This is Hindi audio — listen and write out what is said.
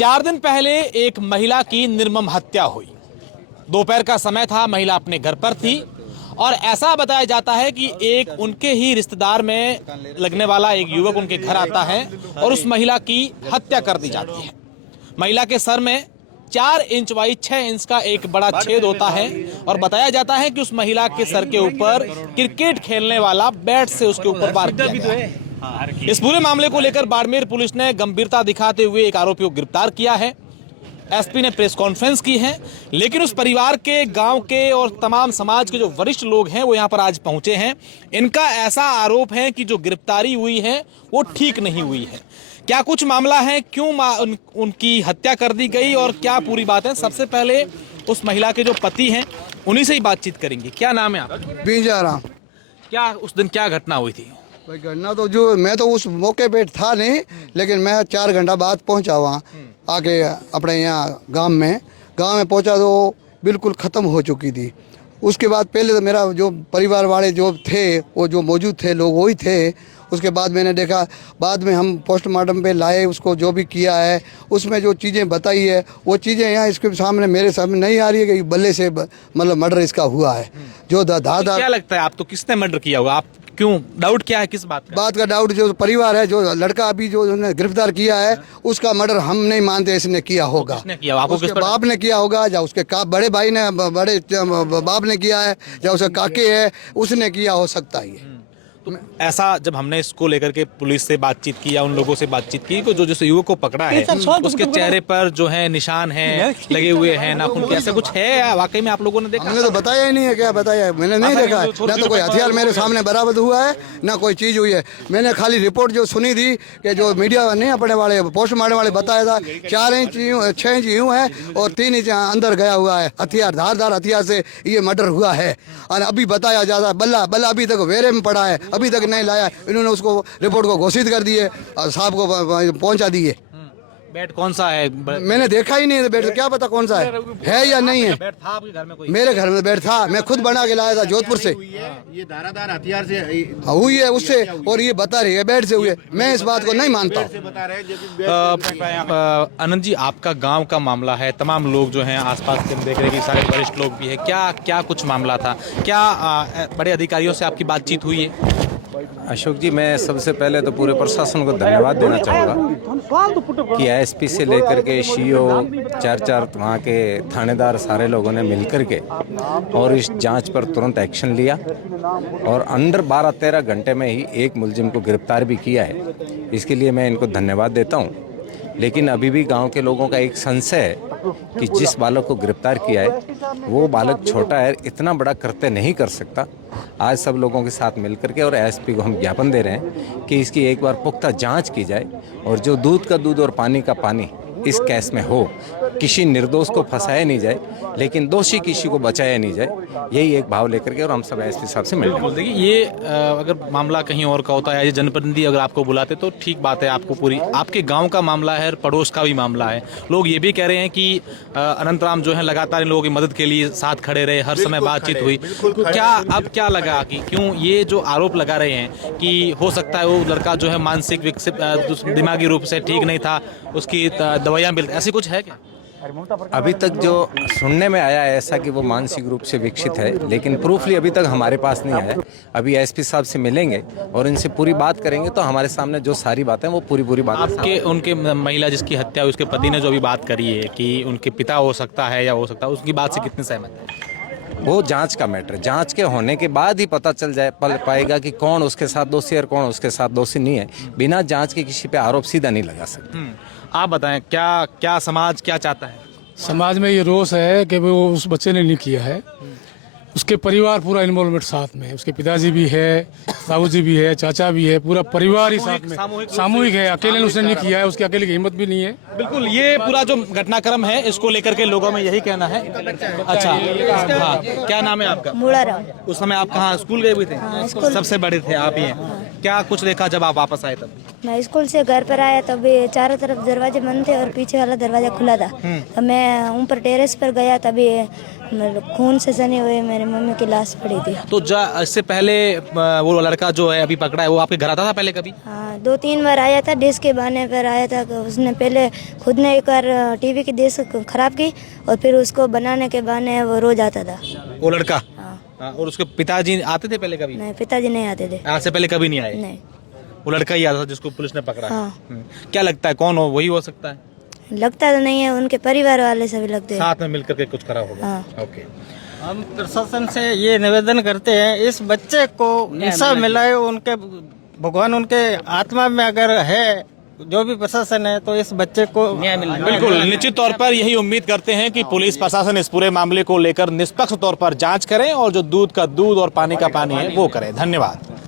4 दिन पहले एक महिला की निर्मम हत्या हुई। दोपहर का समय था, महिला अपने घर पर थी और ऐसा बताया जाता है कि एक उनके ही रिश्तेदार में लगने वाला एक युवक उनके घर आता है और उस महिला की हत्या कर दी जाती है। महिला के सर में 4 इंच बाई 6 इंच का एक बड़ा छेद होता है और बताया जाता है कि उस महिला के सर के ऊपर क्रिकेट खेलने वाला बैट से उसके ऊपर वार किया गया है। इस पूरे मामले को लेकर बाड़मेर पुलिस ने गंभीरता दिखाते हुए एक आरोपी को गिरफ्तार किया है। एसपी ने प्रेस कॉन्फ्रेंस की है, लेकिन उस परिवार के, गांव के और तमाम समाज के जो वरिष्ठ लोग हैं वो यहां पर आज पहुंचे हैं। इनका ऐसा आरोप है कि जो गिरफ्तारी हुई है वो ठीक नहीं हुई है। क्या कुछ मामला है, क्यों उनकी हत्या कर दी गई और क्या पूरी बात है, सबसे पहले उस महिला के जो पति हैं उन्हीं से ही बातचीत करेंगे। क्या नाम है आपका? बीजाराम। क्या उस दिन क्या घटना हुई थी? भाई घटना तो जो मैं तो उस मौके पे था नहीं, लेकिन मैं 4 घंटा बाद पहुंचा वहाँ आके अपने यहाँ गांव में पहुंचा तो बिल्कुल ख़त्म हो चुकी थी। उसके बाद पहले तो मेरा जो परिवार वाले जो थे वो जो मौजूद थे लोग वही थे। उसके बाद मैंने देखा, बाद में हम पोस्टमार्टम पे लाए, उसको जो भी किया है उसमें जो चीज़ें बताई है वो चीज़ें यहाँ इसके सामने मेरे सामने नहीं आ रही है कि बल्ले से मतलब मर्डर इसका हुआ है। जो दादा क्या लगता है आप तो किसने मर्डर किया होगा? आप क्यों, डाउट क्या है, किस बात का डाउट? जो परिवार है, जो लड़का अभी जो उन्होंने गिरफ्तार किया है उसका मर्डर हम नहीं मानते इसने किया होगा। किसने किया? आपको उसके बाप ने किया होगा, या उसके बड़े भाई ने, बड़े बाप ने किया है, या उसके काके है उसने किया हो सकता है। तो ऐसा जब हमने इसको लेकर के पुलिस से बातचीत की या उन लोगों से बातचीत की तो जो युवक को पकड़ा है उसके चेहरे पर जो है निशान है लगे हुए हैं, नाखून के, ऐसा कुछ है वाकई में? आप लोगों ने देखा? हमने तो बताया ही नहीं है। क्या बताया है? मैंने नहीं देखा है, ना तो कोई हथियार मेरे सामने बरामद हुआ है ना कोई चीज़ हुई है। मैंने खाली रिपोर्ट जो सुनी थी कि जो मीडिया नहीं अपने वाले पोस्टमार्टम वाले बताया था 4 इंच 6 इंच यूँ है और 3 इंच अंदर गया हुआ है हथियार, धारदार हथियार से ये मर्डर हुआ है। और अभी बताया जाता है बल्ला अभी तक वेरे में पड़ा है, अभी तक नहीं लाया। इन्होंने उसको रिपोर्ट को घोषित कर दिए और साहब को पहुंचा दिए। बैट कौन सा है? मैंने देखा ही नहीं बैट, क्या पता कौन सा है या नहीं है। बैट था आपके घर में? कोई मेरे घर में बैट था, मैं खुद बना के लाया था जोधपुर से। ये धारादार हथियार से हुई है उससे, और ये बता रही है बैट से हुई है। मैं इस बात को नहीं मानता। आनंद जी, आपका गांव का मामला है, तमाम लोग जो हैं आसपास से देख रहे हैं कि सारे वरिष्ठ लोग भी है, क्या कुछ मामला था? क्या बड़े अधिकारियों से आपकी बातचीत हुई है? अशोक जी, मैं सबसे पहले तो पूरे प्रशासन को धन्यवाद देना चाहूँगा कि एसपी से लेकर के सीओ 4 वहाँ के थानेदार सारे लोगों ने मिलकर के और इस जांच पर तुरंत एक्शन लिया और अंडर 12-13 घंटे में ही एक मुलजिम को गिरफ्तार भी किया है। इसके लिए मैं इनको धन्यवाद देता हूँ। लेकिन अभी भी गांव के लोगों का एक संशय है कि जिस बालक को गिरफ्तार किया है वो बालक छोटा है, इतना बड़ा कृत्य नहीं कर सकता। आज सब लोगों के साथ मिलकर के और एसपी को हम ज्ञापन दे रहे हैं कि इसकी एक बार पुख्ता जांच की जाए और जो दूध का दूध और पानी का पानी इस केस में हो, किसी निर्दोष को फंसाया नहीं जाए लेकिन दोषी किसी को बचाया नहीं जाए, यही एक भाव लेकर के और हम सब एसपी साहब से मिलते। देखिए, ये अगर मामला कहीं और का होता है, ये जनप्रतिनिधि अगर आपको बुलाते तो ठीक बात है, आपको पूरी आपके गांव का मामला है, पड़ोस का भी मामला है। लोग ये भी कह रहे हैं कि अनंतराम जो है लगातार इन लोगों की मदद के लिए साथ खड़े रहे, हर समय बातचीत हुई। क्या लगा कि क्यों ये जो आरोप लगा रहे हैं कि हो सकता है वो लड़का जो है मानसिक विकसित, दिमागी रूप से ठीक नहीं था, उसकी दवाइयाँ मिलती, ऐसी कुछ है क्या? अभी तक जो सुनने में आया है ऐसा कि वो मानसिक रूप से विकसित है, लेकिन प्रूफली अभी तक हमारे पास नहीं आया। अभी एसपी साहब से मिलेंगे और इनसे पूरी बात करेंगे तो हमारे सामने जो सारी बातें वो पूरी बात आपके उनके महिला जिसकी हत्या हुई उसके पति ने जो अभी बात करी है कि उनके पिता हो सकता है या हो सकता है, उसकी बात से कितने सहमत है? वो जांच का मैटर, जांच के होने के बाद ही पता चल पाएगा कि कौन उसके साथ दोषी है और कौन उसके साथ दोषी नहीं है। बिना जांच के किसी पे आरोप सीधा नहीं लगा सकते। आप बताएं, क्या समाज क्या चाहता है? समाज में ये रोष है कि वो उस बच्चे ने नहीं किया है, उसके परिवार पूरा इन्वॉल्वमेंट साथ में है, उसके पिताजी भी है, बाबूजी भी है, चाचा भी है, पूरा परिवार ही साथ में सामूहिक है। अकेले ने उसने नहीं किया है, उसकी अकेले की हिम्मत भी नहीं है। बिल्कुल, ये पूरा जो घटनाक्रम है इसको लेकर के लोगों में यही कहना है। अच्छा, हाँ, क्या नाम है आपका? मुड़ाराम। उस समय आप कहाँ स्कूल गए हुए थे? सबसे बड़े थे आप ही हैं। क्या कुछ देखा जब आप वापस आए तब? मैं स्कूल से घर पर आया तब चारों तरफ दरवाजे बंद थे और पीछे वाला दरवाजा खुला था। तब मैं ऊपर टेरेस पर गया, तभी खून से सनी हुए मेरी मम्मी की लाश पड़ी थी। तो इससे पहले वो लड़का जो है अभी पकड़ा है, वो आपके घर आता था पहले कभी? हाँ, 2-3 बार आया था, डिश के बहाने पर आया था। उसने पहले खुद ने एक बार टीवी की डिश खराब की और फिर उसको बनाने के बहाने वो रोज आता था। वो लड़का? हाँ। और उसके पिताजी आते थे पहले कभी? नहीं, पिताजी नहीं आते थे। आज से पहले कभी नहीं आए? नहीं। वो लड़का ही आता था जिसको पुलिस ने पकड़ा? हाँ। क्या लगता है कौन हो, वही हो सकता है? लगता तो नहीं है, उनके परिवार वाले सभी लगते हैं। साथ में मिलकर के कुछ करा होगा। हाँ। ओके। हम प्रशासन से ये निवेदन करते हैं, इस बच्चे को इंसाफ मिलाए। उनके भगवान उनके आत्मा में अगर है, जो भी प्रशासन है, तो इस बच्चे को न्याय मिलना। बिल्कुल, निश्चित तौर पर यही उम्मीद करते हैं कि पुलिस प्रशासन इस पूरे मामले को लेकर निष्पक्ष तौर पर जांच करें और जो दूध का दूध और पानी का पानी है वो करे। धन्यवाद।